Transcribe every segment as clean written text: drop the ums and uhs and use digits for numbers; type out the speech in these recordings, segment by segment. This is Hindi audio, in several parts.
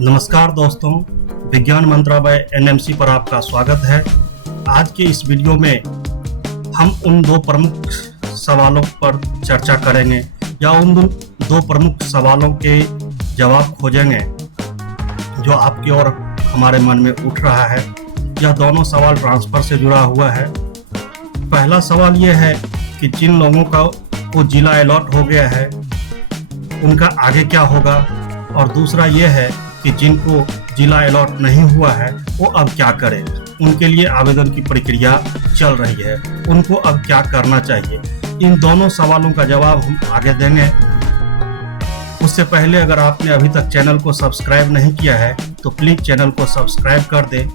नमस्कार दोस्तों, विज्ञान मंत्रालय एनएमसी पर आपका स्वागत है। आज के इस वीडियो में हम उन दो प्रमुख सवालों पर चर्चा करेंगे या उन दो प्रमुख सवालों के जवाब खोजेंगे जो आपकी और हमारे मन में उठ रहा है। यह दोनों सवाल ट्रांसफर से जुड़ा हुआ है। पहला सवाल यह है कि जिन लोगों को जिला अलॉट हो गया है उनका आगे क्या होगा, और दूसरा यह है कि जिनको जिला अलॉट नहीं हुआ है वो अब क्या करें। उनके लिए आवेदन की प्रक्रिया चल रही है, उनको अब क्या करना चाहिए। इन दोनों सवालों का जवाब हम आगे देंगे। उससे पहले अगर आपने अभी तक चैनल को सब्सक्राइब नहीं किया है तो प्लीज चैनल को सब्सक्राइब कर दें।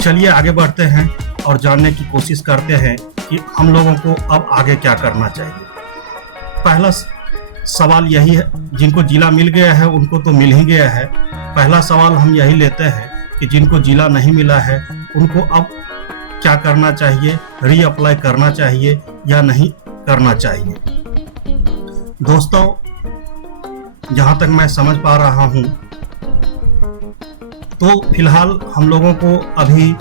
चलिए आगे बढ़ते हैं और जानने की कोशिश करते हैं कि हम लोगों को अब आगे क्या करना चाहिए। पहला सवाल यही है, जिनको जिला मिल गया है उनको तो मिल ही गया है। पहला सवाल हम यही लेते हैं कि जिनको जिला नहीं मिला है उनको अब क्या करना चाहिए, रीअप्लाई करना चाहिए या नहीं करना चाहिए। दोस्तों, जहां तक मैं समझ पा रहा हूं तो फिलहाल हम लोगों को अभी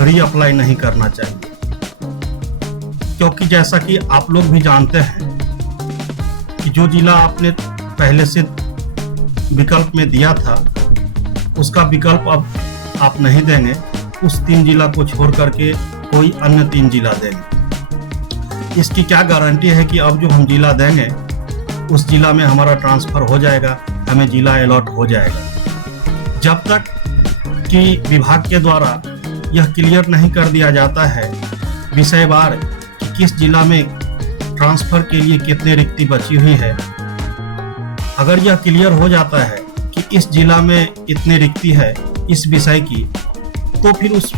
रीअप्लाई नहीं करना चाहिए, क्योंकि जैसा कि आप लोग भी जानते हैं कि जो जिला आपने पहले से विकल्प में दिया था उसका विकल्प अब आप नहीं देंगे। उस 3 जिला को छोड़ करके कोई अन्य 3 जिला देंगे। इसकी क्या गारंटी है कि अब जो हम जिला देंगे उस जिला में हमारा ट्रांसफर हो जाएगा, हमें जिला अलॉट हो जाएगा। जब तक कि विभाग के द्वारा यह क्लियर नहीं कर दिया जाता है विषयवार कि किस जिला में ट्रांसफर के लिए कितनी रिक्ति बची हुई है, अगर यह क्लियर हो जाता है कि इस जिला में इतनी रिक्ति है इस विषय की, तो फिर उस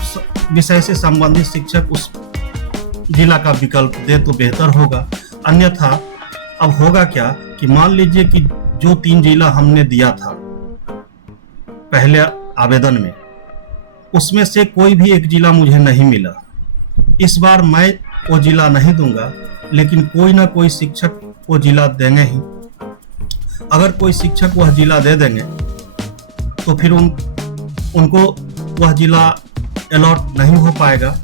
विषय से संबंधित शिक्षक उस जिला का विकल्प दे तो बेहतर होगा। अन्यथा अब होगा क्या कि मान लीजिए कि जो 3 जिला हमने दिया था पहले आवेदन में, उसमें से कोई भी एक जिला मुझे नहीं मिला। इस बार मैं वो जिला नहीं दूंगा, लेकिन कोई ना कोई शिक्षक वो जिला देंगे ही। अगर कोई शिक्षक वह जिला दे देंगे तो फिर उनको वह जिला अलॉट नहीं हो पाएगा।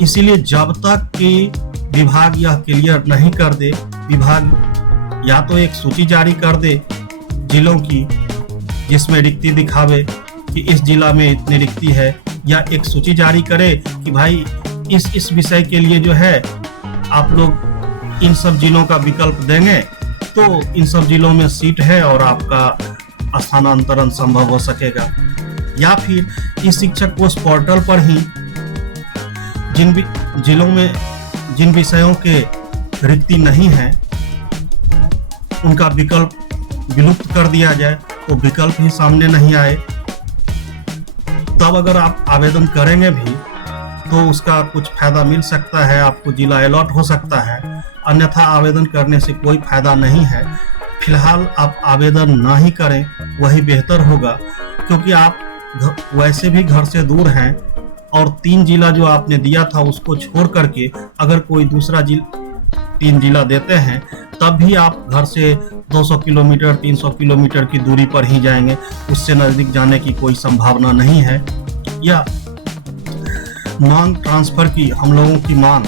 इसीलिए जब तक कि विभाग यह क्लियर नहीं कर दे, विभाग या तो एक सूची जारी कर दे जिलों की जिसमें रिक्ति दिखावे कि इस जिला में इतनी रिक्ति है, या एक सूची जारी करे कि भाई इस विषय के लिए जो है आप लोग इन सब जिलों का विकल्प देंगे तो इन सब जिलों में सीट है और आपका स्थानांतरण संभव हो सकेगा। या फिर इस शिक्षक को उस पोर्टल पर ही जिन जिलों में जिन विषयों के रिक्ति नहीं है उनका विकल्प विलुप्त कर दिया जाए, तो विकल्प ही सामने नहीं आए। तब अगर आप आवेदन करेंगे भी तो उसका कुछ फायदा मिल सकता है, आपको जिला अलॉट हो सकता है। अन्यथा आवेदन करने से कोई फायदा नहीं है। फिलहाल आप आवेदन ना ही करें वही बेहतर होगा, क्योंकि आप वैसे भी घर से दूर हैं और 3 जिला जो आपने दिया था उसको छोड़ करके अगर कोई दूसरा 3 जिला देते हैं तब भी आप घर से 200 किलोमीटर 300 किलोमीटर की दूरी पर ही जाएंगे। उससे नज़दीक जाने की कोई संभावना नहीं है। या मांग ट्रांसफर की, हम लोगों की मांग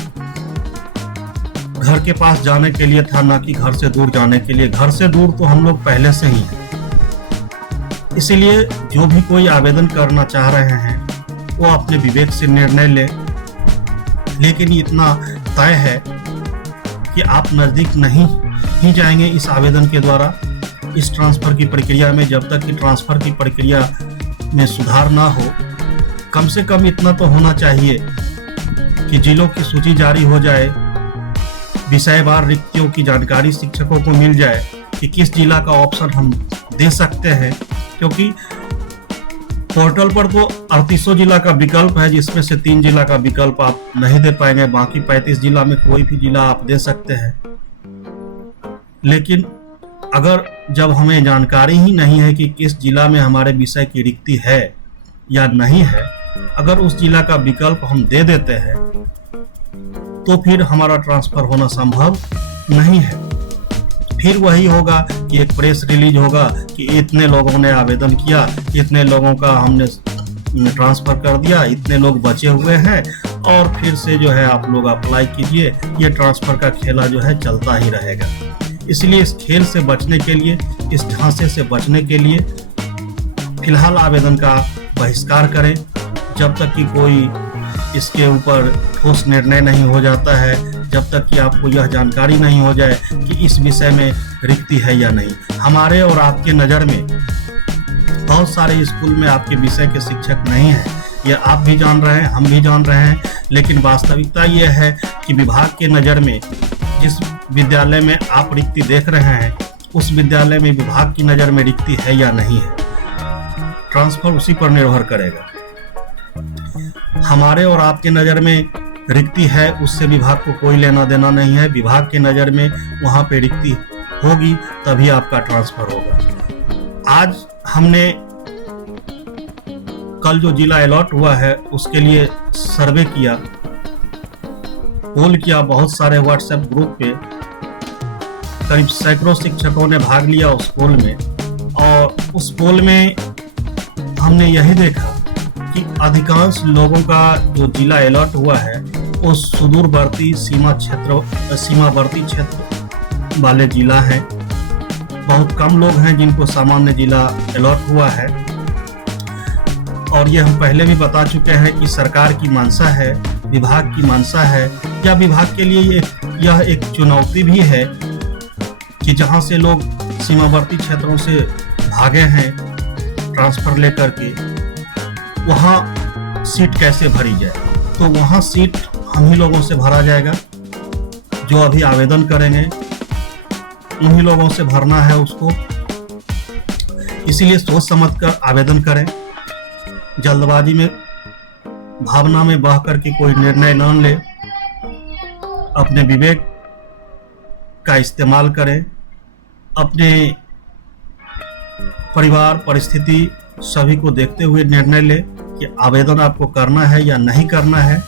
घर के पास जाने के लिए था, ना कि घर से दूर जाने के लिए। घर से दूर तो हम लोग पहले से ही हैं। इसीलिए जो भी कोई आवेदन करना चाह रहे हैं वो अपने विवेक से निर्णय ले, लेकिन इतना तय है कि आप नज़दीक नहीं ही जाएंगे इस आवेदन के द्वारा, इस ट्रांसफ़र की प्रक्रिया में, जब तक कि ट्रांसफ़र की प्रक्रिया में सुधार ना हो। कम से कम इतना तो होना चाहिए कि जिलों की सूची जारी हो जाए, विषयवार रिक्तियों की जानकारी शिक्षकों को मिल जाए कि किस जिला का ऑप्शन हम दे सकते हैं, क्योंकि पोर्टल पर तो 3800 जिला का विकल्प है जिसमें से 3 जिला का विकल्प आप नहीं दे पाएंगे। बाकी 35 जिला में कोई भी जिला आप दे सकते हैं। लेकिन अगर जब हमें जानकारी ही नहीं है कि किस जिला में हमारे विषय की रिक्ति है या नहीं है, अगर उस जिला का विकल्प हम दे देते हैं तो फिर हमारा ट्रांसफर होना संभव नहीं है। फिर वही होगा कि एक प्रेस रिलीज होगा कि इतने लोगों ने आवेदन किया, इतने लोगों का हमने ट्रांसफ़र कर दिया, इतने लोग बचे हुए हैं और फिर से जो है आप लोग अप्लाई कीजिए। ये ट्रांसफ़र का खेला जो है चलता ही रहेगा। इसलिए इस खेल से बचने के लिए, इस ढांचे से बचने के लिए फिलहाल आवेदन का बहिष्कार करें जब तक कि कोई इसके ऊपर ठोस निर्णय नहीं हो जाता है, जब तक कि आपको यह जानकारी नहीं हो जाए कि इस विषय में रिक्ति है या नहीं। हमारे और आपके नज़र में बहुत सारे स्कूल में आपके विषय के शिक्षक नहीं हैं, ये आप भी जान रहे हैं, हम भी जान रहे हैं, लेकिन वास्तविकता ये है कि विभाग के नज़र में जिस विद्यालय में आप रिक्ति देख रहे हैं उस विद्यालय में विभाग की नज़र में रिक्ति है या नहीं है, ट्रांसफ़र उसी पर निर्भर करेगा। हमारे और आपके नज़र में रिक्ति है उससे विभाग को कोई लेना देना नहीं है। विभाग के नज़र में वहाँ पे रिक्ति होगी तभी आपका ट्रांसफ़र होगा। आज हमने कल जो जिला अलॉट हुआ है उसके लिए सर्वे किया, पोल किया बहुत सारे व्हाट्सएप ग्रुप पे, करीब सैकड़ों शिक्षकों ने भाग लिया उस पोल में। और उस पोल में हमने यही देखा कि अधिकांश लोगों का जो जिला अलॉट हुआ है वो सुदूरवर्ती सीमावर्ती क्षेत्र वाले जिला हैं। बहुत कम लोग हैं जिनको सामान्य जिला अलॉट हुआ है। और ये हम पहले भी बता चुके हैं कि सरकार की मंशा है, विभाग की मंशा है, या विभाग के लिए यह एक चुनौती भी है कि जहां से लोग सीमावर्ती क्षेत्रों से भागे हैं ट्रांसफ़र लेकर के, वहाँ सीट कैसे भरी जाए। तो वहाँ सीट हम ही लोगों से भरा जाएगा, जो अभी आवेदन करेंगे उन्हीं लोगों से भरना है उसको। इसीलिए सोच समझकर आवेदन करें, जल्दबाजी में, भावना में बह करके कोई निर्णय न ले, अपने विवेक का इस्तेमाल करें, अपने परिवार परिस्थिति सभी को देखते हुए निर्णय ले कि आवेदन आपको करना है या नहीं करना है।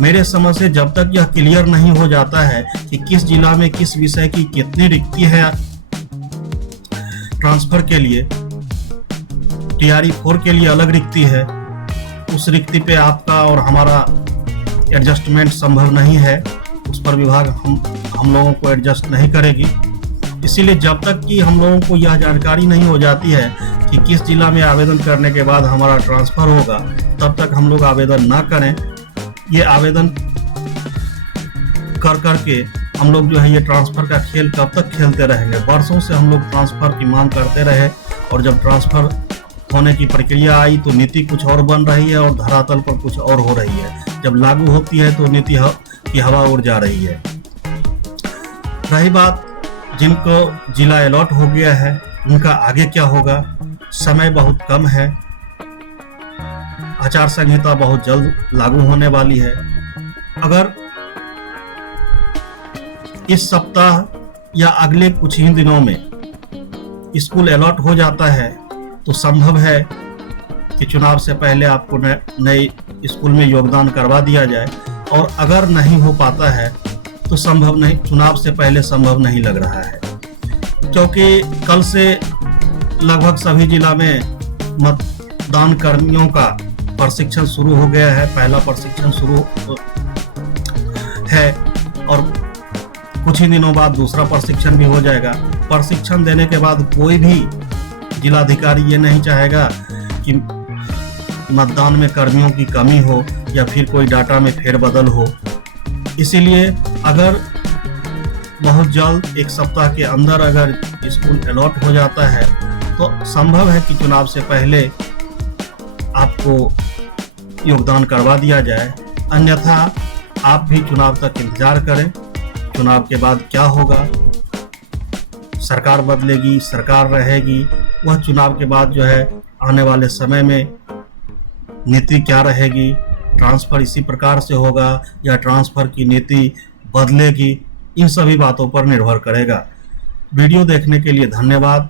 मेरे समझ से जब तक यह क्लियर नहीं हो जाता है कि किस जिला में किस विषय की कितनी रिक्ति है ट्रांसफ़र के लिए, TRE 4 के लिए अलग रिक्ति है, उस रिक्ति पे आपका और हमारा एडजस्टमेंट संभव नहीं है, उस पर विभाग हम लोगों को एडजस्ट नहीं करेगी। इसीलिए जब तक कि हम लोगों को यह जानकारी नहीं हो जाती है कि किस जिला में आवेदन करने के बाद हमारा ट्रांसफ़र होगा, तब तक हम लोग आवेदन ना करें। ये आवेदन कर करके हम लोग जो है ये ट्रांसफ़र का खेल कब तक खेलते रहेंगे। वर्षों से हम लोग ट्रांसफ़र की मांग करते रहे और जब ट्रांसफ़र होने की प्रक्रिया आई तो नीति कुछ और बन रही है और धरातल पर कुछ और हो रही है। जब लागू होती है तो नीति की हवा उड़ जा रही है। रही बात जिनको जिला अलॉट हो गया है उनका आगे क्या होगा, समय बहुत कम है, आचार संहिता बहुत जल्द लागू होने वाली है। अगर इस सप्ताह या अगले कुछ ही दिनों में स्कूल अलॉट हो जाता है तो संभव है कि चुनाव से पहले आपको नए स्कूल में योगदान करवा दिया जाए, और अगर नहीं हो पाता है तो संभव नहीं, चुनाव से पहले संभव नहीं लग रहा है, क्योंकि कल से लगभग सभी जिला में मतदान कर्मियों का प्रशिक्षण शुरू हो गया है। पहला प्रशिक्षण शुरू है और कुछ ही दिनों बाद दूसरा प्रशिक्षण भी हो जाएगा। प्रशिक्षण देने के बाद कोई भी जिलाधिकारी ये नहीं चाहेगा कि मतदान में कर्मियों की कमी हो या फिर कोई डाटा में फेरबदल हो। इसीलिए अगर बहुत जल्द एक सप्ताह के अंदर अगर स्कूल अलॉट हो जाता है तो संभव है कि चुनाव से पहले आपको योगदान करवा दिया जाए। अन्यथा आप भी चुनाव तक इंतजार करें। चुनाव के बाद क्या होगा, सरकार बदलेगी, सरकार रहेगी, वह चुनाव के बाद जो है आने वाले समय में नीति क्या रहेगी, ट्रांसफ़र इसी प्रकार से होगा या ट्रांसफ़र की नीति बदलेगी, इन सभी बातों पर निर्भर करेगा। वीडियो देखने के लिए धन्यवाद।